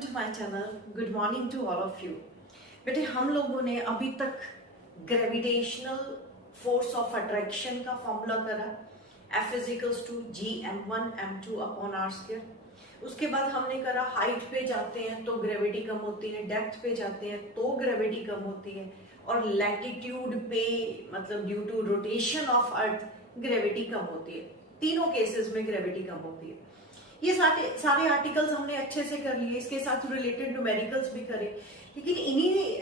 To my channel. Good morning to all of you. बेटे हम लोगों ने अभी तक ग्रेविटेशनल फोर्स ऑफ अट्रैक्शन का फॉर्मूला करा, F is equals to G m1 m2 upon r square. उसके बाद हमने करा हाइट पे जाते हैं तो ग्रेविटी कम होती है, डेप्थ पे जाते हैं तो ग्रेविटी कम होती है, और लैटिट्यूड पे मतलब due to rotation of earth gravity कम होती है। तीनों केसेस में ग्रेविटी कम होती है। ये सारे आर्टिकल्स हमने अच्छे से कर लिए, इसके साथ रिलेटेड न्यूमेरिकल्स भी करे, लेकिन इन्हीं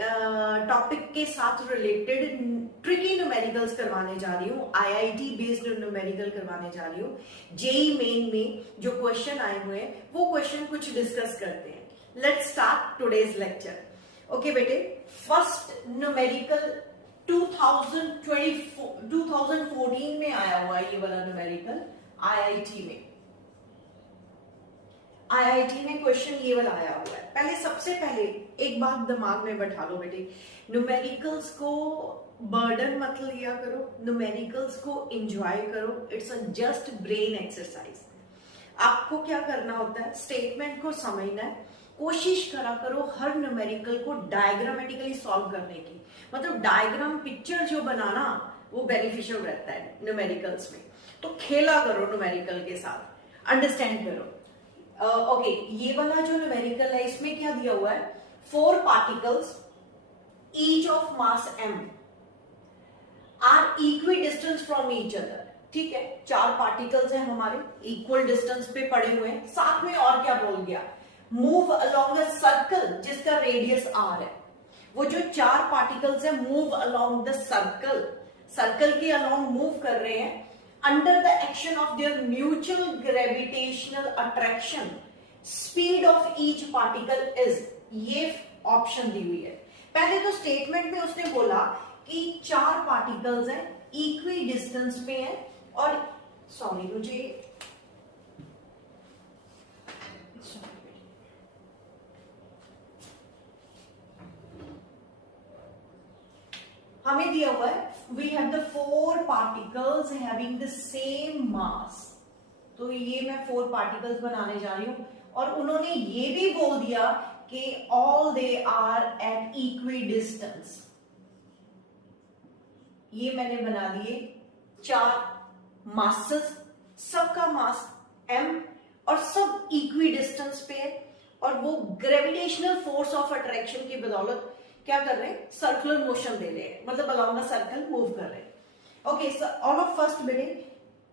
टॉपिक के साथ रिलेटेड ट्रिकी न्यूमेरिकल्स करवाने जा रही हूँ। आईआईटी बेस्ड न्यूमेरिकल करवाने जा रही हूँ। जेई मेन में जो क्वेश्चन आए हुए हैं वो क्वेश्चन कुछ डिस्कस करते हैं। Let's start today's lecture. Okay बेटे, फर्स्ट न्यूमेरिकल 2014 में आया हुआ है ये वाला न्यूमेरिकल। आईआईटी में क्वेश्चन ये वाला आया हुआ है। सबसे पहले एक बात दिमाग में बैठा लो बेटे, न्यूमेरिकल्स को बर्डन मत लिया करो, न्यूमेरिकल्स को एंजॉय करो। It's a just brain exercise. आपको क्या करना होता है, स्टेटमेंट को समझना है, कोशिश करा करो हर न्यूमेरिकल को डायग्रामेटिकली सॉल्व करने की। मतलब डायग्राम पिक्चर जो बनाना वो बेनिफिशियल रहता है न्यूमेरिकल्स में। तो खेला करो न्यूमेरिकल के साथ, अंडरस्टैंड करो। ओके, ये वाला जो न्यूमेरिकल है इसमें क्या दिया हुआ है, 4 particles each of mass m are equi distance from each other. ठीक है, 4 पार्टिकल्स हैं हमारे, इक्वल डिस्टेंस पे पड़े हुए हैं। साथ में और क्या बोल गया, मूव अलोंग अ सर्कल जिसका रेडियस r है। वो जो 4 पार्टिकल्स है move along the circle, circle के अलोंग मूव कर रहे हैं under the action of their mutual gravitational attraction, speed of each particle is, ये ऑप्शन दी हुई है। पहले तो स्टेटमेंट में उसने बोला कि 4 पार्टिकल्स हैं, इक्वी डिस्टेंस पे हैं, और सॉरी मुझे हमें दिया हुआ है we have the 4 particles having the same mass। तो ये मैं 4 particles बनाने जा रही हूं, और उन्होंने ये भी बोल दिया कि all they are at equidistance। ये मैंने बना दिए 4 masses, सबका मास m और सब इक्विडिस्टेंस पे है, और वो ग्रेविटेशनल फोर्स ऑफ अट्रैक्शन की बदौलत क्या कर रहे हैं, सर्कुलर मोशन दे रहे हैं, मतलब अलोंग द सर्कल मूव कर रहे हैं। ओके, ऑल ऑफ फर्स्ट बेटे,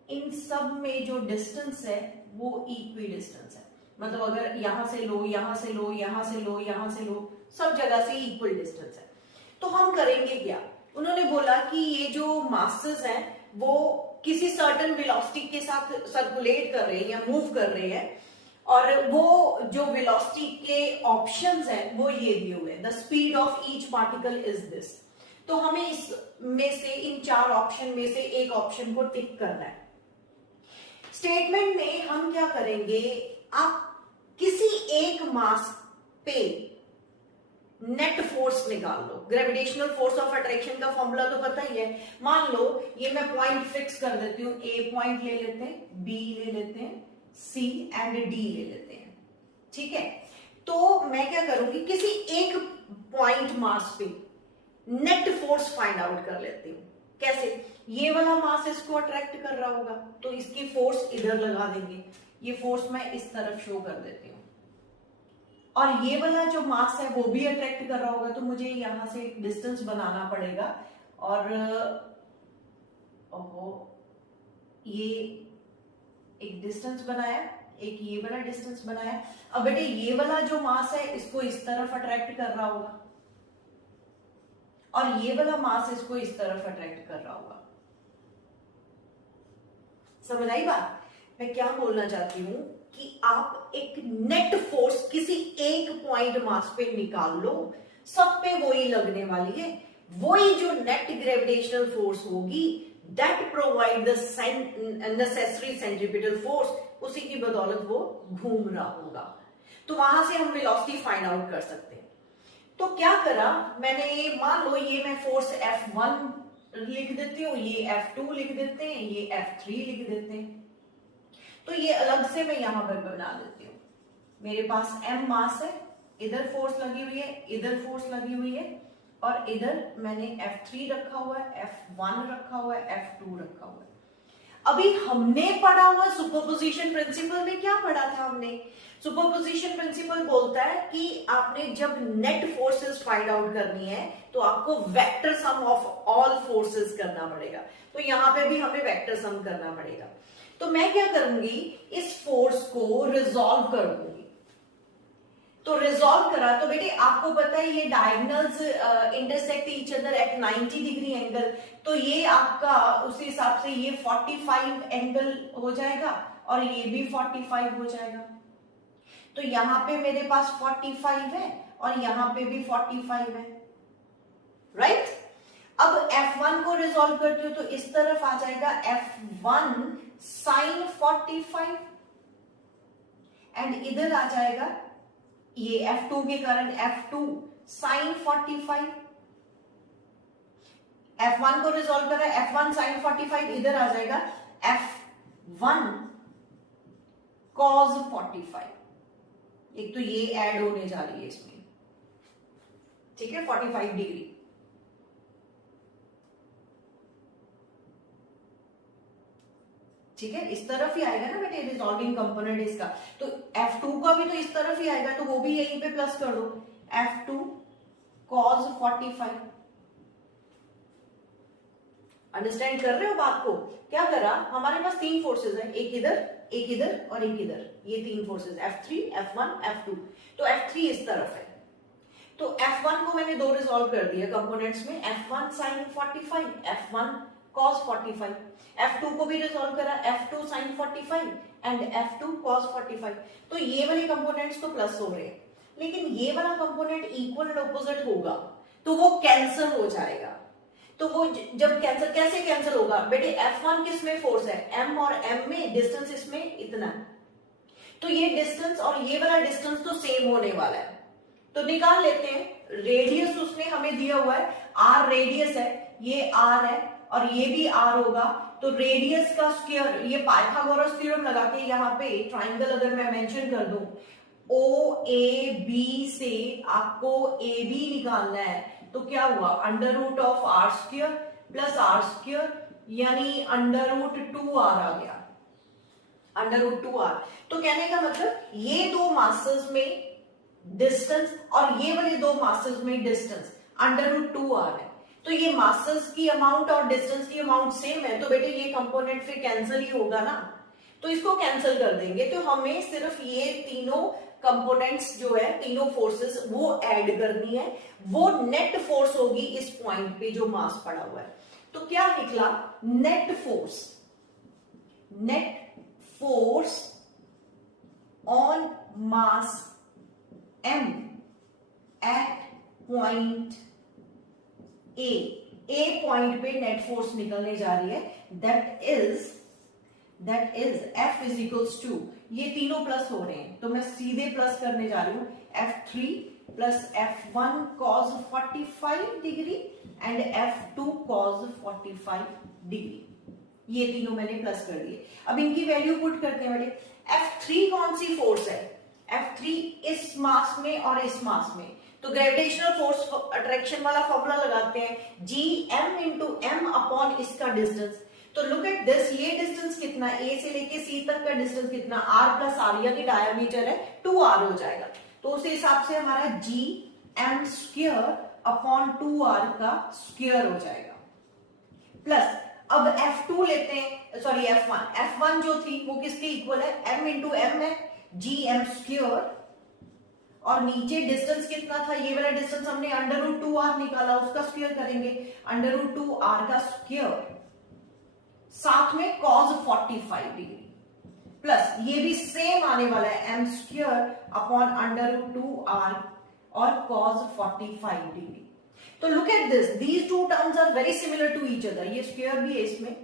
इन सब में जो डिस्टेंस है वो इक्वी डिस्टेंस है। मतलब अगर यहां से लो, यहां से लो, यहां से लो, यहां से लो, सब जगह से इक्वल डिस्टेंस है। तो हम करेंगे क्या, उन्होंने बोला कि ये जो मासेस हैं वो किसी सर्टेन वेलोसिटी के साथ सर्कुलेट कर रहे हैं या मूव कर रहे हैं, और वो जो वेलोसिटी के ऑप्शंस हैं वो ये दिए हुए हैं। The speed of each particle is this. तो हमें इसमें से, इन 4 ऑप्शन में से एक ऑप्शन को टिक करना है। स्टेटमेंट में हम क्या करेंगे, आप किसी एक मास पे नेट फोर्स निकाल लो। ग्रेविटेशनल फोर्स ऑफ अट्रैक्शन का फॉर्मूला तो पता ही है। मान लो ये मैं पॉइंट फिक्स कर देती हूं, ए पॉइंट ले लेते हैं, बी ले लेते हैं, C एंड D ले लेते हैं। ठीक है, तो मैं क्या करूंगी, किसी एक पॉइंट मास पे नेट फोर्स फाइंड आउट कर लेती हूं। कैसे, ये वाला मास इसको अट्रैक्ट कर रहा होगा तो इसकी फोर्स इधर लगा देंगे, ये फोर्स मैं इस तरफ शो कर देती हूँ, और ये वाला जो मास है वो भी अट्रैक्ट कर रहा होगा, तो मुझे यहां से एक डिस्टेंस बनाना पड़ेगा, और ये एक डिस्टेंस बनाया, एक ये वाला डिस्टेंस बनाया। अब बेटे ये वाला जो मास है इसको इस तरफ अट्रैक्ट कर रहा होगा, और ये वाला मास इसको इस तरफ अट्रैक्ट कर रहा होगा। समझ आई बात? मैं क्या बोलना चाहती हूं कि आप एक नेट फोर्स किसी एक पॉइंट मास पे निकाल लो, सब पे वही लगने वाली है, वही जो नेट ग्रेविटेशनल फोर्स होगी, that provide the necessary centripetal force, उसी की बदौलत वो घूम रहा होगा। तो वहां से हम वेलोसिटी फाइंड आउट कर सकते हैं। तो क्या करा मैंने, मान लो ये मैं फोर्स F1 लिख देती हूँ, ये F2 लिख देते हैं, ये F3 लिख देते हैं। तो ये अलग से मैं यहां पर बना देती हूँ। मेरे पास m मास है, इधर फोर्स लगी हुई है, इधर फोर्स लगी हुई है, और इधर मैंने F3 रखा हुआ है, F1 रखा हुआ है, F2 रखा हुआ है। अभी हमने पढ़ा हुआ सुपरपोजिशन प्रिंसिपल में क्या पढ़ा था हमने? सुपरपोजिशन प्रिंसिपल बोलता है कि आपने जब नेट फोर्सेस फाइंड आउट करनी है तो आपको vector sum of all forces करना पड़ेगा। तो यहां पे भी हमें वेक्टर सम करना पड़ेगा। तो मैं क्या करूंगी, इस फोर्स को रिजॉल्व कर दूंगी। तो रिजॉल्व करा तो बेटे आपको पता है ये diagonals intersect each other at 90 degree angle, तो ये आपका उस हिसाब से ये 45 एंगल हो जाएगा और ये भी 45 हो जाएगा। तो यहां पे मेरे पास 45 है और यहां पे भी 45 है, राइट? अब F1 को रिजॉल्व करती हूं तो इस तरफ आ जाएगा F1 sin 45 एंड इधर आ जाएगा ये F2 के कारण F2 sin 45। F1 को रिजॉल्व करा, F1 sin 45, इधर आ जाएगा F1 cos 45। एक तो ये ऐड होने जा रही है इसमें, ठीक है, 45 डिग्री। ठीक है, इस तरफ ही आएगा ना बेटे रिजॉल्विंग कंपोनेंट इसका, तो F2 का भी तो इस तरफ ही आएगा, तो वो भी यहीं पे प्लस कर दो, F2 cos 45। अंडरस्टैंड कर रहे हो बात को? क्या करा, हमारे पास तीन फोर्सेस है, एक इधर और एक इधर, ये तीन फोर्सेस F3, F1, F2। तो F3 इस तरफ है, तो F1 को मैंने दो रिजॉल्व कर दिया कंपोनेंट्स में, F1 sin 45, F1 cos 45। F2 को भी रिजॉल्व करा, F2 sin 45 and F2 cos 45। तो ये वाले कंपोनेंट्स तो प्लस हो रहे हैं, लेकिन ये वाला कंपोनेंट इक्वल एंड ऑपोजिट होगा तो वो कैंसिल हो जाएगा। तो वो जब कैंसिल, कैसे कैंसिल होगा बेटे? F1 किस में फोर्स है? M और M में, डिस्टेंस इसमें इतना, तो ये डिस्टेंस और ये वाला डिस्टेंस तो सेम होने वाला है, तो निकाल लेते हैं। रेडियस उसने हमें दिया हुआ है, R रेडियस है, ये R है और ये भी R होगा, तो रेडियस का स्क्वायर, ये पाइथागोरस थ्योरम लगा के यहाँ पे ट्राइंगल अगर मैं मेंशन कर दूं, OAB से आपको AB निकालना है, तो क्या हुआ, under root of R square plus R square, यानी अंडर रूट 2R आ गया, अंडर रूट 2R। तो कहने का मतलब ये दो मासेस में डिस्टेंस और ये वाले दो मासेस में डिस्टेंस अंडर रूट 2R है, तो ये मासेस की अमाउंट और डिस्टेंस की अमाउंट सेम है, तो बेटे ये कंपोनेंट फिर कैंसिल ही होगा ना, तो इसको कैंसिल कर देंगे। तो हमें सिर्फ ये तीनों कंपोनेंट्स जो है, तीनों फोर्सेस वो ऐड करनी है, वो नेट फोर्स होगी इस पॉइंट पे जो मास पड़ा हुआ है। तो क्या निकला, net force on mass M at point A point पे नेट फोर्स निकलने जा रही है, that is F is equals to, ये तीनों प्लस हो रहे हैं तो मैं सीधे प्लस करने जा रही हूं, F3 plus F1 cos 45 degree and F2 cos 45 degree, ये तीनों मैंने प्लस कर दिए। अब इनकी वैल्यू पुट करते हैं बेटे। F3 कौन सी फोर्स है? F3 इस मास में और इस मास में, तो ग्रेविटेशनल फोर्स अट्रैक्शन वाला फॉर्मूला लगाते हैं, Gm इंटू M अपॉन इसका डिस्टेंस। तो लुक एट दिस, ये डिस्टेंस कितना, A से लेके C तक का डिस्टेंस कितना, R प्लस R, यानी डायमीटर है 2R हो जाएगा, तो उस हिसाब से हमारा Gm स्क्वायर अपॉन 2R का स्क्वायर हो जाएगा। प्लस अब F2 लेते हैं, सॉरी F1 जो थी वो किसके इक्वल है, M इंटू M है, Gm स्क्वायर, और नीचे डिस्टेंस कितना था, ये वाला डिस्टेंस हमने अंडर रूट 2R निकाला, उसका स्क्वायर करेंगे, अंडर रूट 2R का स्क्वायर, साथ में cos 45 डिग्री, प्लस ये भी सेम आने वाला है M square upon under root 2R और cos 45 डिग्री। तो look at this, these two terms are very similar to each other, ये स्क्वायर भी है इसमें,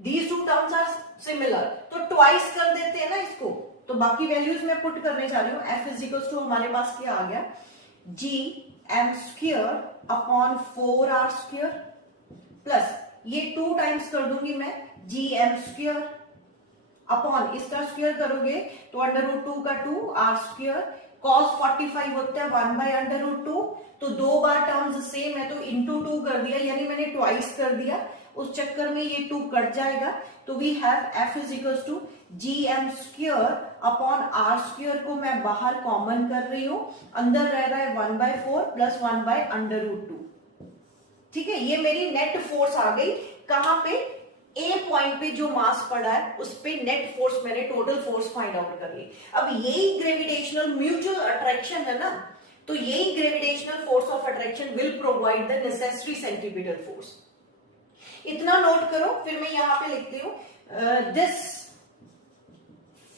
these two terms are similar, तो ट्वाइस कर देते हैं ना इसको, तो बाकी वैल्यूज मैं पुट करने जा रही हूं। F इज इक्वल्स टू हमारे पास क्या आ गया, Gm square upon 4R square, plus ये 2 टाइम्स कर दूंगी मैं, Gm स्क्वायर अपॉन इसका स्क्वायर करोगे तो अंडर रूट 2 का 2 R स्क्वायर, cos 45 होता है 1/√2, तो 2 बार टर्म्स सेम है तो इंटू 2 कर दिया, यानी मैंने ट्वाइस कर दिया, उस चक्कर में ये 2 कट जाएगा, तो we have f is equals to gm² upon r² को मैं बाहर कॉमन कर रही हूं, अंदर रह रहा है 1/4 प्लस 1/√2। ठीक है, ये मेरी नेट फोर्स आ गई कहां पे, ए पॉइंट पे जो मास पड़ा है उस पे नेट फोर्स मैंने टोटल फोर्स फाइंड आउट कर ली। अब यही ग्रेविटेशनल म्यूचुअल अट्रैक्शन है ना, तो यही gravitational force of attraction will provide the necessary centripetal force. इतना नोट करो, फिर मैं यहां पे लिखती हूं this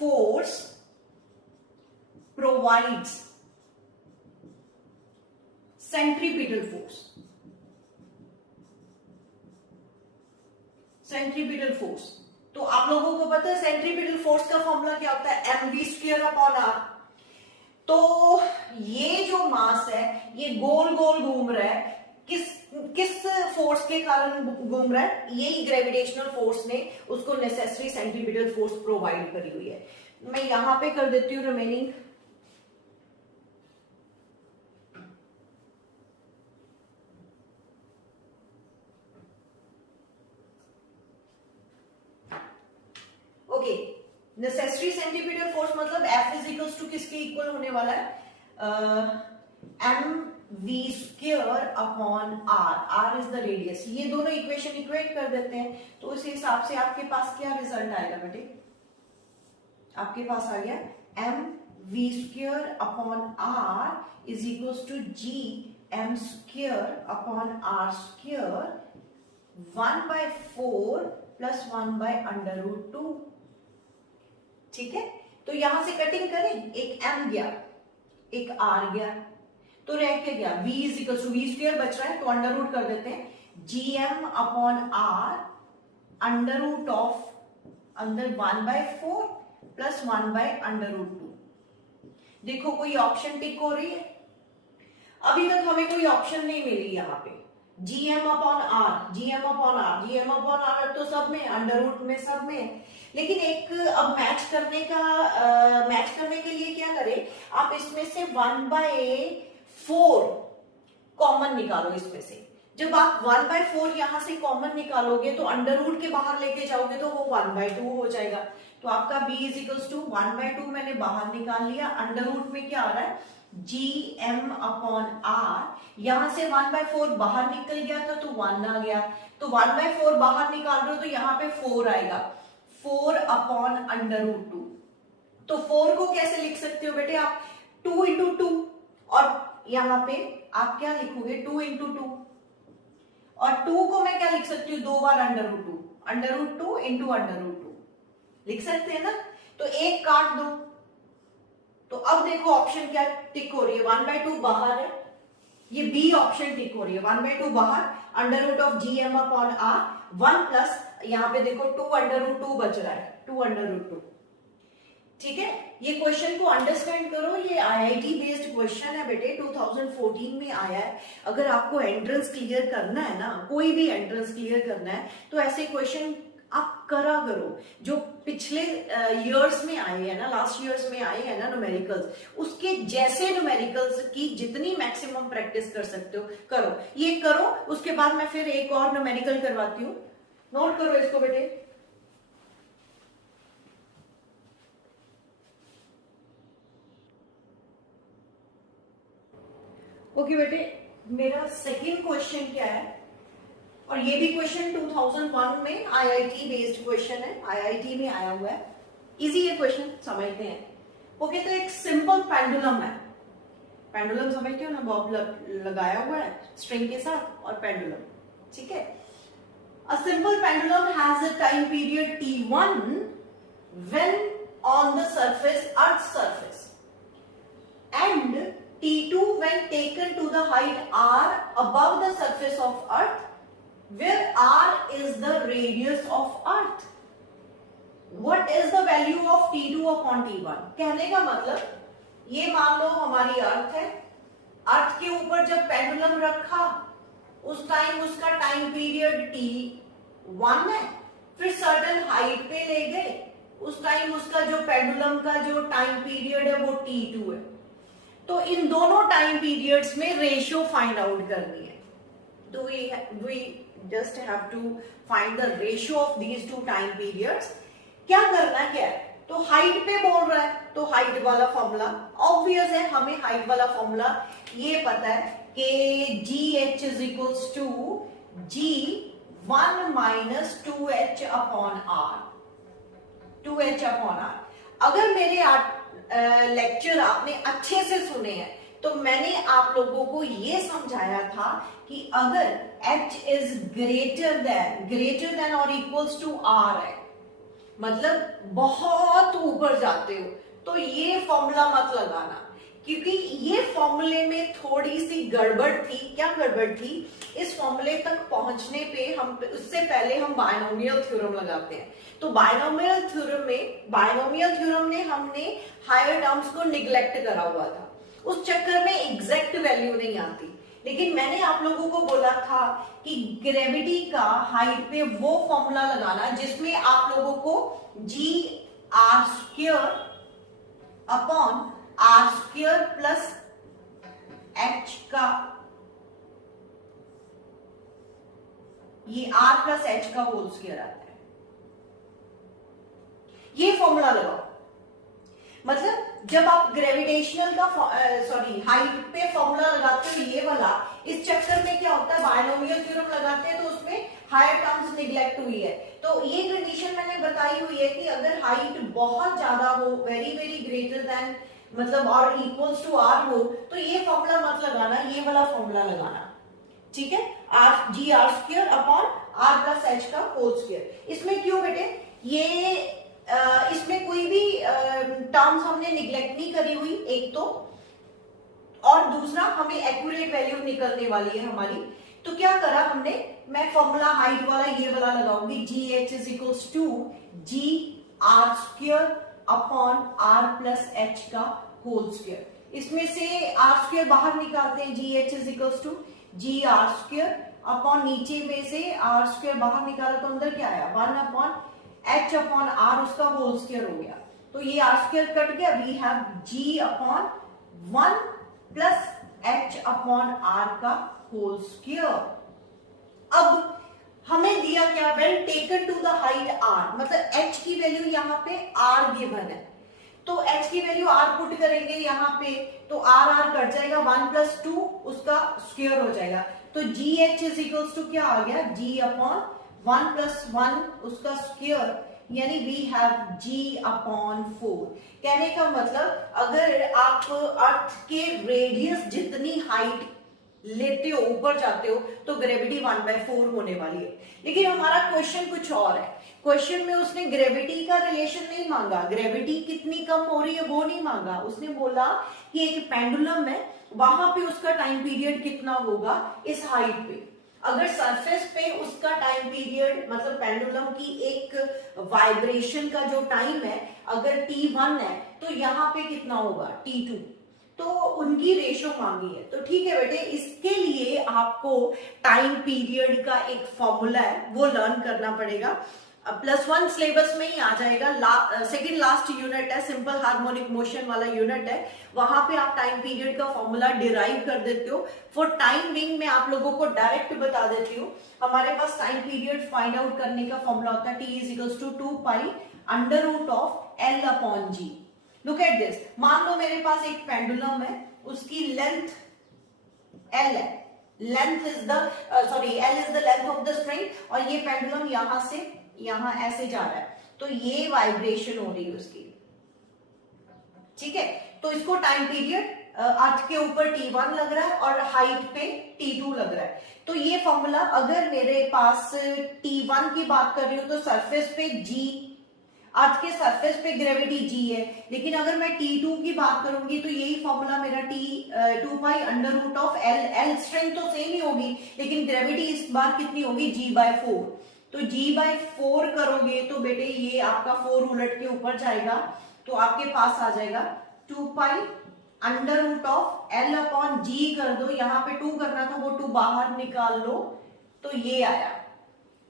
force provides centripetal force, centripetal force. तो आप लोगों को पता है सेंट्रीपिटल फोर्स का फॉर्मूला क्या होता है, mv² अपॉन r। तो ये जो मास है ये गोल गोल घूम रहा है, किस फोर्स के कारण घूम रहा है, यही ग्रेविटेशनल फोर्स ने उसको नेसेसरी सेंट्रीपिटल फोर्स प्रोवाइड करी हुई है। मैं यहां पे कर देती हूं remaining, okay, necessary centripetal force मतलब F इज इक्वल्स टू किसके इक्वल होने वाला है, mv² upon r, r is the radius. ये दोनों इक्वेशन इक्वेट कर देते हैं, तो उस हिसाब से आपके पास क्या रिजल्ट आएगा बेटे, आपके पास आ गया mv² upon r is equals to gm² upon r², 1/4 plus 1/√2। ठीक है, तो यहां से कटिंग करें, एक m गया एक r गया, तो रह के गया v is equal to v² बच रहा है, तो अंडर रूट कर देते हैं, gm upon r under root of अंदर 1/4 प्लस 1/√2। देखो कोई ऑप्शन टिक हो रही है, अभी तक हमें कोई ऑप्शन नहीं मिली यहाँ पे, gm upon r, gm upon r, gm upon r तो सब में, अंडर रूट में सब में, लेकिन एक अब मैच करने के लिए क्या करें, आप इसमें से 1/4 कॉमन निकालो इसमें से। जब आप 1/4 यहां से कॉमन निकालोगे तो अंडर रूट के बाहर लेके जाओगे तो वो 1/2 हो जाएगा, तो आपका b इज इक्वल्स टू 1/2 मैंने बाहर निकाल लिया, अंडर रूट में क्या आ रहा है gm अपॉन r, यहां से 1/4 बाहर निकल गया था तो 1 आ गया, तो 1/4 बाहर निकाल रहे हो तो यहाँ पे 4 आएगा, 4 अपॉन अंडर√2। तो 4 को कैसे लिख सकते हो बेटे आप, 2 इंटू 2, और यहां पे आप क्या लिखोगे 2 इंटू 2, और 2 को मैं क्या लिख सकती हूँ 2 बार अंडर√2, अंडर√2 इंटू अंडर√2 लिख सकते हैं ना, तो एक काट दो, तो अब देखो ऑप्शन क्या टिक हो रही है, 1/2 बाहर है, ये बी ऑप्शन टिक हो रही है, 1/2 बाहर, under root of gm upon r, 1 plus यहाँ पे देखो 2 अंडर√2 बच रहा है, 2 अंडर√2। ठीक है, ये क्वेश्चन को अंडरस्टैंड करो, ये आईआईटी बेस्ड क्वेश्चन है बेटे, 2014 में आया है। अगर आपको एंट्रेंस क्लियर करना है ना, कोई भी एंट्रेंस क्लियर करना है, तो ऐसे क्वेश्चन आप करा करो, जो पिछले इयर्स में आए हैं ना, लास्ट इयर्स में आए हैं ना न्यूमेरिकल्स, उसके जैसे न्यूमेरिकल्स की जितनी मैक्सिमम प्रैक्टिस कर सकते हो करो, ये करो। उसके बाद मैं फिर एक और न्यूमेरिकल करवाती हूँ, नोट करो इसको बेटे। ओके बेटे, मेरा सेकंड क्वेश्चन क्या है, और ये भी क्वेश्चन 2001 में आईआईटी बेस्ड क्वेश्चन है, आईआईटी में आया हुआ है, इजी ये क्वेश्चन, समझते हैं। ओके, तो एक सिंपल पेंडुलम है, पेंडुलम समझते हो ना, बॉब लगाया हुआ है स्ट्रिंग के साथ और पेंडुलम, ठीक है। A simple pendulum has a time period t1 when on the surface, earth surface, and t2 when taken to the height r above the surface of earth, where r is the radius of earth. What is the value of t2 upon t1? कहने का मतलब, ये मान लो हमारी अर्थ है, अर्थ के ऊपर जब पेंडुलम रखा उस टाइम उसका टाइम पीरियड t1 है, फिर सर्टेन हाइट पे ले गए, उस टाइम उसका जो पेंडुलम का जो टाइम पीरियड है वो t2 है। तो इन दोनों टाइम पीरियड्स में रेशियो फाइंड आउट करनी है। तो we just have to find the ratio of these two time periods. क्या करना क्या है, तो हाइट पे बोल रहा है तो हाइट वाला फॉर्मूला ऑब्वियस है, हमें हाइट वाला फॉर्मूला ये पता है कि g h is equals to g 1 minus 2h upon R, 2h upon R. अगर मेरे लेक्चर आपने अच्छे से सुने हैं तो मैंने आप लोगों को ये समझाया था कि अगर h इज ग्रेटर देन और इक्वल्स टू r है, मतलब बहुत ऊपर जाते हो, तो ये फॉर्मूला मत लगाना, क्योंकि ये फॉर्मूले में थोड़ी सी गड़बड़ थी। क्या गड़बड़ थी, इस फॉर्मूले तक पहुंचने पे हम उससे पहले हम बायनोमियल थ्योरम लगाते हैं। तो बायनोमियल थ्योरम ने हमने हायर टर्म्स को निग्लेक्ट करा हुआ था, उस चक्कर में एग्जैक्ट वैल्यू नहीं आती। लेकिन मैंने आप लोगों को बोला था कि ग्रेविटी का हाइट पे वो फॉर्मूला लगाना जिसमें आप लोगों को g are square upon are square plus h का, ये आर प्लस एच का होल स्क्वायर आता है, ये फॉर्मूला लगाओ। मतलब जब आप ग्रेविटेशनल का हाइट पे फॉर्मूला लगाते हो ये वाला, इस चक्कर में क्या होता है, बायनोमियल थ्योरम लगाते हैं तो उसमें हायर टर्म्स निग्लेक्ट हुई है। तो ये कंडीशन मैंने बताई हुई है कि अगर हाइट बहुत ज्यादा हो, वेरी वेरी ग्रेटर देन मतलब और इक्वल्स टू आर हो, तो ये फॉर्मूला मत लगाना, ये वाला फॉर्मूला लगाना, ठीक है, R g are square upon are plus h का होल स्क्वायर। इसमें क्यों बेटे, ये इसमें कोई भी टर्म्स हमने निग्लेक्ट नहीं करी हुई, एक तो, और दूसरा हमें एक्यूरेट वैल्यू निकलने वाली है हमारी। तो क्या करा हमने, मैं फॉर्मूला हाइट वाला ये वाला लगाऊंगी, g h is equals to g are square upon are plus h का होल स्क्वायर। इसमें से आर स्क्वायर बाहर निकालते हैं, g h is equals to g are square upon नीचे में से आर स्क्वायर बाहर निकाला तो अंदर क्या आया, 1 अपॉन h अपॉन आर, उसका होल स्क्वायर हो गया। तो ये आर स्क्वायर कट गया, we have g upon 1 plus h upon R का होल स्क्वायर। अब हमें दिया क्या, well taken to the height r, मतलब h की वैल्यू यहाँ पे r गिवन है, तो h की वैल्यू r पुट करेंगे यहाँ पे, तो r कट जाएगा, 1 प्लस 2 उसका स्क्वायर हो जाएगा। तो g h is equals to क्या आ गया, g अपॉन 1 प्लस 1 उसका स्क्वायर, यानी वी हैव g अपॉन 4। कहने का मतलब अगर आप अर्थ के रेडियस जितनी हाइट लेते हो, ऊपर जाते हो, तो ग्रेविटी 1/4 होने वाली है। लेकिन हमारा क्वेश्चन कुछ और है, क्वेश्चन में उसने ग्रेविटी का रिलेशन नहीं मांगा, ग्रेविटी कितनी कम हो रही है वो नहीं मांगा, उसने बोला कि एक पेंडुलम है, वहां पे उसका टाइम पीरियड कितना होगा इस हाइट पे। अगर सरफेस पे उसका टाइम पीरियड, मतलब पेंडुलम की एक वाइब्रेशन का जो टाइम है अगर t1 है, तो यहाँ पे कितना होगा t2, तो उनकी रेशो मांगी है। तो ठीक है बेटे, इसके लिए आपको टाइम पीरियड का एक फॉर्मूला है वो लर्न करना पड़ेगा। +1 सिलेबस में ही आ जाएगा, सेकंड लास्ट यूनिट है, सिंपल हार्मोनिक मोशन वाला यूनिट है, वहां पे आप टाइम पीरियड का फॉर्मूला डिराइव कर देते हो। फॉर टाइम बिंग मैं आप लोगों को डायरेक्ट बता देती हूँ, हमारे पास टाइम पीरियड फाइंड आउट करने का फॉर्मूला होता है t is equals to 2 pi under root of l upon g. Look at this, मान लो मेरे पास एक पेंडुलम है, उसकी लेंथ l है, length is the l is the length of the string, और ये पेंडुलम यहां से यहां ऐसे जा रहा है, तो ये वाइब्रेशन हो रही है उसकी, ठीक है। तो इसको टाइम पीरियड अर्थ के ऊपर t1 लग रहा है और हाइट पे t2 लग रहा है। तो ये फॉर्मूला, अगर मेरे पास t1 की बात कर रही हूं तो सरफेस पे g, अर्थ के सरफेस पे ग्रेविटी g है, लेकिन अगर मैं t2 की बात करूंगी तो यही फॉर्मूला मेरा t 2 pi under root of l strength तो सेम ही होगी, लेकिन ग्रेविटी इस बार कितनी होगी, g/4। तो g/4 करोगे तो बेटे ये आपका 4 उलट के ऊपर जाएगा, तो आपके पास आ जाएगा 2 pi under root of l upon g कर दो, यहाँ पे 2 करना था, वो 2 बाहर निकाल लो, तो ये आया,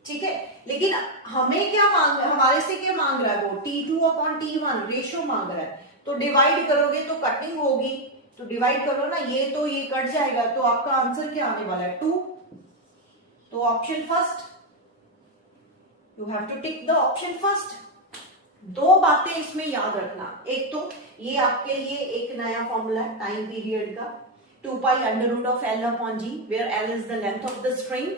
ठीक है। लेकिन हमें क्या मांग, हमारे से क्या मांग रहा है, वो t2 अपॉन t1 रेशो मांग रहा है, तो डिवाइड करोगे तो कटिंग होगी, तो डिवाइड करो ना, ये तो ये कट जाएगा, तो आपका आंसर क्या आने वाला है 2। तो option first, you have to tick the option first. दो बातें इसमें याद रखना, एक तो ये आपके लिए एक नया फॉर्मूला है टाइम पीरियड का, 2 pi under root of L upon G, where L is the length of the string.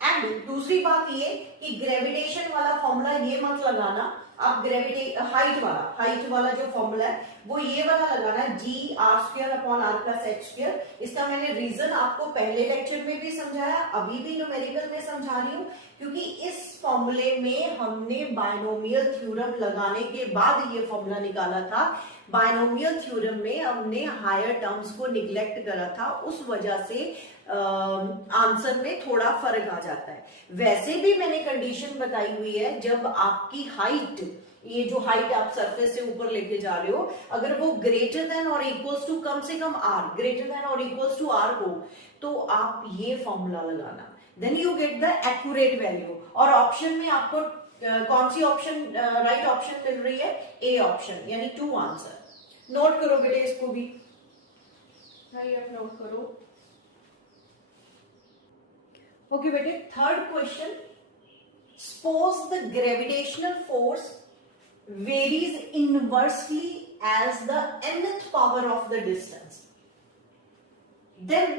And दूसरी बात ये कि ग्रेविटेशन वाला फॉर्मूला ये मत लगाना, आप हाइट वाला जो फॉर्मूला है वो ये वाला लगाना, g are square upon are plus h square. इसका मैंने रीजन आपको पहले लेक्चर में भी समझाया, अभी भी न्यूमेरिकल में समझा रही हूँ, क्योंकि इस फॉर्मूले में हमने बायनोमियल थ्योरम लगाने के बाद ये फॉर्मूला निकाला था। बायनोमियल थ्योरम में हमने हायर टर्म्स को निग्लेक्ट करा था, उस वजह से आंसर में थोड़ा फर्क आ जाता है। वैसे भी मैंने कंडीशन बताई हुई है, जब आपकी हाइट, ये जो हाइट आप सरफेस से ऊपर लेके जा रहे हो, अगर वो ग्रेटर देन और इक्वल्स टू कम से कम आर, ग्रेटर देन और इक्वल्स टू आर हो, तो आप ये फॉर्मूला लगाना, then you get the accurate value. और ऑप्शन में आपको कौन सी ऑप्शन राइट ऑप्शन मिल रही है? ए ऑप्शन, यानी 2 आंसर। नोट करो बेटे इसको भी, नोट करो। ओके बेटे, third question, suppose the gravitational force varies inversely as the nth power of the distance, then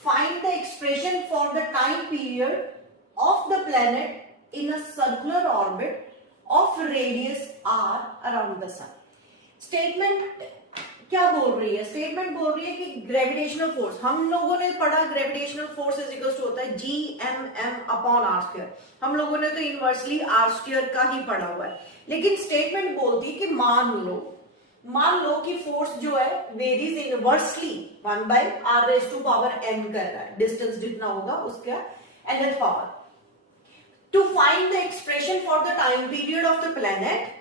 find the expression for the time period of the planet in a circular orbit of radius r around the sun। Statement क्या बोल रही है? Statement बोल रही है कि gravitational force, हम लोगों ने पढ़ा gravitational force is equal to होता है G M M upon are square, हम लोगों ने तो इनवर्सली आर स्क्वायर का ही पढ़ा हुआ है। लेकिन स्टेटमेंट बोलती कि मान लो कि फोर्स जो है varies inversely 1 by R raise to power N कर रहा है, डिस्टेंस जितना होगा उसका nth power. To find the expression for the time period of the planet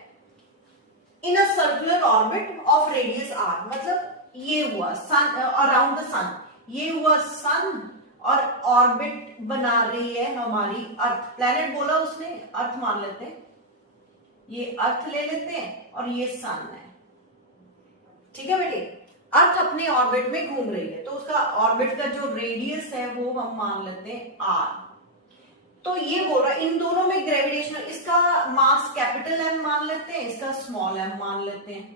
in a circular orbit of radius R, मतलब ये हुआ सन अराउंड द सन, ये हुआ सन और ऑर्बिट बना रही है हमारी अर्थ। प्लेनेट बोला उसने, अर्थ मान लेते हैं, ये अर्थ ले लेते हैं और ये सन है, ठीक है बेटे। अर्थ अपने ऑर्बिट में घूम रही है, तो उसका ऑर्बिट का जो रेडियस है वो हम मान लेते हैं आर। तो ये बोल रहा है इन दोनों में ग्रेविटेशनल, इसका मास कैपिटल एम मान लेते हैं, इसका स्मॉल एम मान लेते हैं,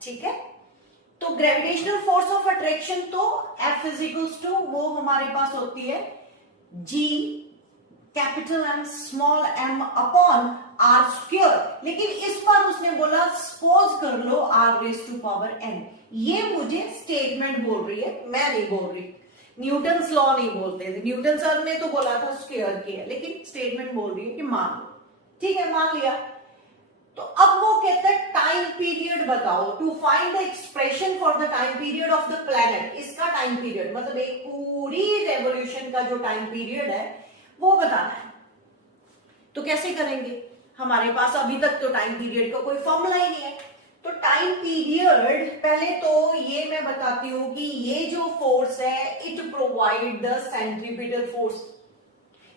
ठीक है। तो ग्रेविटेशनल फोर्स ऑफ अट्रैक्शन तो F इज टू वो हमारे पास होती है G capital M small m upon are square. लेकिन इस बार उसने बोला सपोज कर लो r raise to power n। ये मुझे स्टेटमेंट बोल रही है, मैं नहीं बोल रही, न्यूटन्स लॉ नहीं बोलते थे, न्यूटन सर ने तो बोला था स्क्वायर के है, लेकिन स्टेटमेंट बोल रही है कि मान लो, ठीक है मान लिया। तो अब वो कहता है टाइम पीरियड बताओ, to find the expression for the time period of the planet. इसका टाइम पीरियड मतलब एक पूरी रेवोल्यूशन का जो टाइम पीरियड है वो बताना है। तो कैसे करेंगे? हमारे पास अभी तक तो टाइम पीरियड का कोई फॉर्मूला ही नहीं है। तो टाइम पीरियड, पहले तो ये मैं बताती हूं कि ये जो फोर्स है it provide the centripetal force,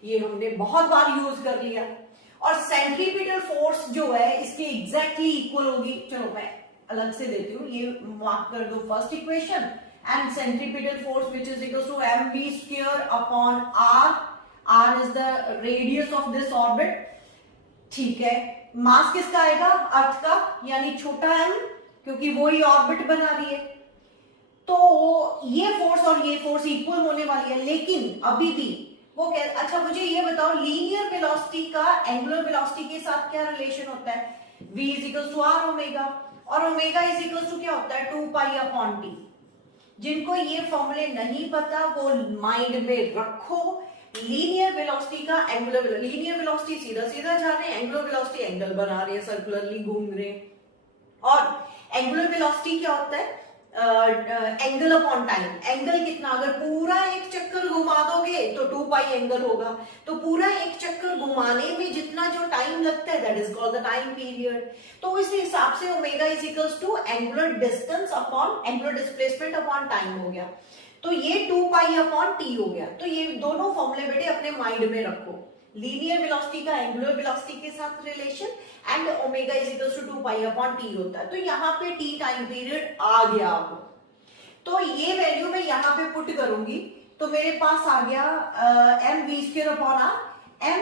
ये हमने बहुत बार यूज कर लिया। और सेंट्रीपिटल फोर्स जो है इसके एग्जैक्टली इक्वल होगी, चलो मैं अलग से देती हूँ, ये मार्क कर दो first equation, and centripetal force which is equal to mv square upon r is the radius of this orbit, ठीक है। मास किसका आएगा? अर्थ का, यानी छोटा m, क्योंकि वो ही ऑर्बिट बना रही है। तो ये फोर्स और ये फोर्स इक्वल होने वाली है, लेकिन अभी भी वो कह, अच्छा मुझे ये बताओ लीनियर वेलोसिटी का एंगुलर वेलोसिटी के साथ क्या रिलेशन होता है? v is equal to R omega, और ओमेगा इज इक्वल टू क्या होता है? 2 पाई अपॉन टी। जिनको ये फॉर्मूले नहीं पता वो माइंड में रखो। लीनियर वेलोसिटी का एंगुलर, लीनियर वेलोसिटी सीधा सीधा जा रहे हैं, एंगुलर वेलोसिटी एंगल बना रही है, सर्कुलरली घूम रहे हैं। और एंगुलर वेलोसिटी क्या होता है? Angle upon time. एंगल कितना? अगर पूरा एक चक्कर घुमा दोगे तो 2 पाई एंगल होगा, तो पूरा एक चक्कर घुमाने में जितना जो टाइम लगता है that is called the time period. तो इस हिसाब से omega is equals to angular distance upon angular displacement upon time हो गया। तो ये 2 पाई अपॉन टी हो गया। तो ये दोनों फॉर्मूले बेटे अपने माइंड में रखो, लीनियर वेलोसिटी का एंगुलर वेलोसिटी के साथ relation, and omega is equal to 2 pi upon T होता है। तो यहाँ पे टी टाइम पीरियड आ गया आपको, तो ये वैल्यू मैं यहां पे पुट करूंगी, तो मेरे पास आ गया M V square upon R. M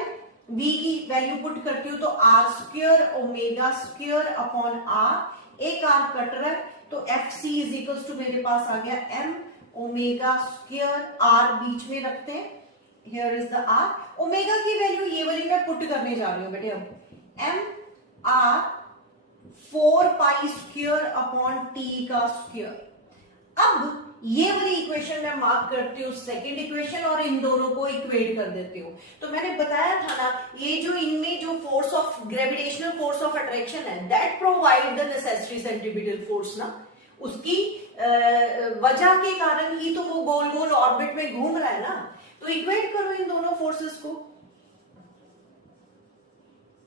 V की वैल्यू पुट करती हूँ तो R square omega square upon R, एक आर कट रहा है तो F C is equals to मेरे पास आ गया एम ओमेगा स्क्र, आर बीच में रखते हैं, here is the R. Omega की वैल्यू ये वाली मैं पुट करने जा रही हूँ बेटे, अब M R 4 pi square upon T का स्क्र। अब ये वाली इक्वेशन मैं मार्क करती हूँ सेकेंड इक्वेशन और इन दोनों को इक्वेट कर देती हूँ। तो मैंने बताया था ना, ये जो इनमें जो force of gravitational force of attraction है that provide the necessary centripetal force ना, उसकी वजह के कारण ही तो वो गोल गोल ऑर्बिट में घूम रहा है ना। तो इक्वेट करो इन दोनों फोर्सेस को,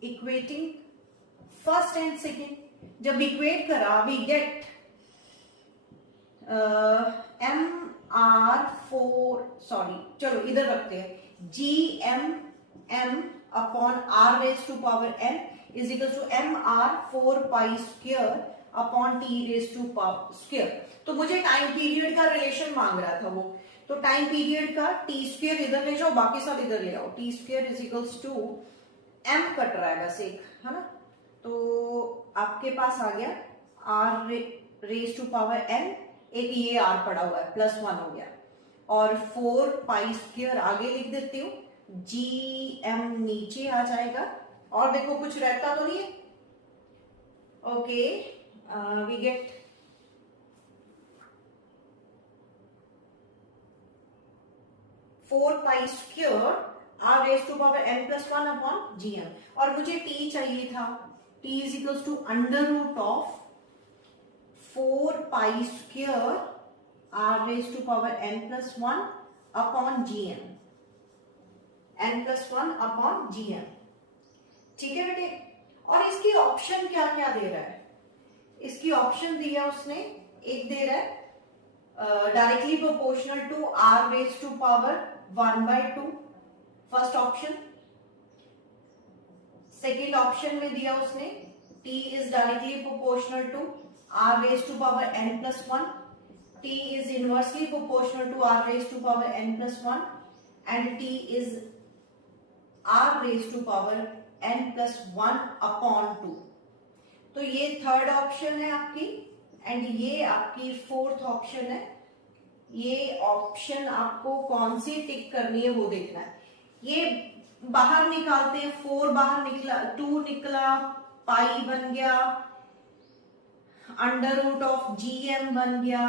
इक्वेटिंग फर्स्ट एंड सेकेंड। जब इक्वेट करा we get M R 4, sorry चलो इधर रखते हैं, G M M upon R raise to power N is equal to M R 4 pi square upon T raise to power square. तो मुझे time period का relation मांग रहा था वो, तो टाइम पीरियड का टी स्क्र इधर ले जाओ, बाकी सब इधर ले आओ। T square is equals to M cut रहा है बस एक, है ना, तो आपके पास आ गया R raise to power N, एक ये आर पड़ा हुआ है +1 हो गया, और 4 पाई स्क्र आगे लिख देती हूँ, जी एम नीचे आ जाएगा, और देखो कुछ रहता तो नहीं है। Okay, we get four pi square R raise to power N +1 upon G M, और मुझे टी चाहिए था, T is equals to under root of 4 pi square R raise to power n+1 upon G M, n+1 upon G M. ठीक है बेटे, और इसकी option क्या क्या दे रहा है? इसकी ऑप्शन दिया उसने, एक दे रहा है directly proportional to R raise to power 1/2, first option. Second option में दिया उसने t is directly proportional to r raised to power n+1, t is inversely proportional to r raised to power n+1 and t is r raised to power n+1 upon 2। तो ये third option है आपकी, and ये आपकी fourth option है। ये option आपको कौन सी टिक करनी है वो देखना है। ये बाहर निकालते हैं, 4 बाहर निकला, 2 निकला, पाई बन गया, under root of G M बन गया,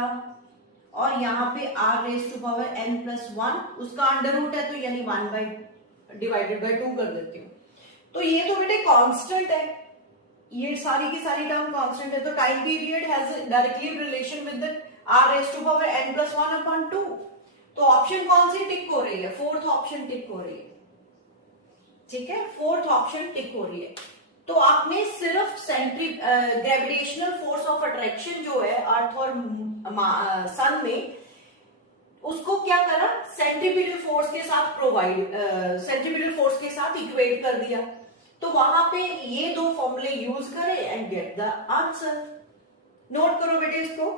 और यहाँ पे are raise to power n+1, उसका अंडर रूट है तो यानी 1/2 कर देती हूँ। तो ये तो बेटे कांस्टेंट है, ये सारी की सारी टर्म कांस्टेंट है, तो time period has directly relation with the R raise to power n+1 upon 2। तो ऑप्शन कौन सी टिक हो रही है? फोर्थ ऑप्शन टिक हो रही है। ठीक है, फोर्थ ऑप्शन टिक हो रही है। तो आपने सिर्फ ग्रेविटेशनल फोर्स ऑफ अट्रैक्शन जो है अर्थ और सन में, उसको क्या करा, सेंट्रीपिटल फोर्स के साथ सेंट्रीपिटल फोर्स के साथ इक्वेट कर दिया। तो वहां पे ये दो फॉर्मूले यूज करें and get the answer. Note करो बेटे, इसको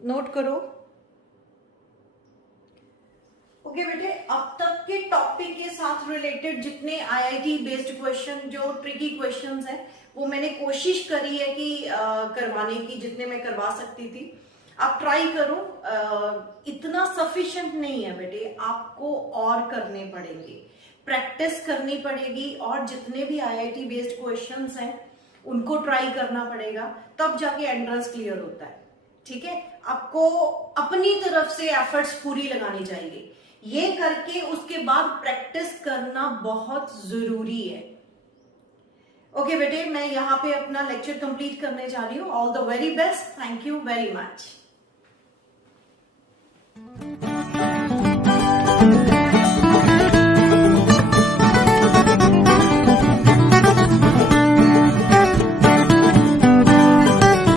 नोट करो। ओके बेटे, अब तक के टॉपिक के साथ रिलेटेड जितने आईआईटी बेस्ड क्वेश्चन, जो ट्रिकी क्वेश्चंस हैं, वो मैंने कोशिश करी है कि करवाने की, जितने मैं करवा सकती थी। आप ट्राई करो, इतना सफिशिएंट नहीं है बेटे, आपको और करने पड़ेंगे, प्रैक्टिस करनी पड़ेगी, और जितने भी आईआईटी बेस्ड क्वेश्चंस हैं उनको ट्राई करना पड़ेगा, तब जाके एंट्रेंस क्लियर होता है। ठीक है, आपको अपनी तरफ से एफर्ट्स पूरी लगानी चाहिए। ये करके उसके बाद प्रैक्टिस करना बहुत जरूरी है। ओके बेटे, मैं यहां पे अपना लेक्चर कंप्लीट करने जा रही हूँ। All the very best, thank you very much.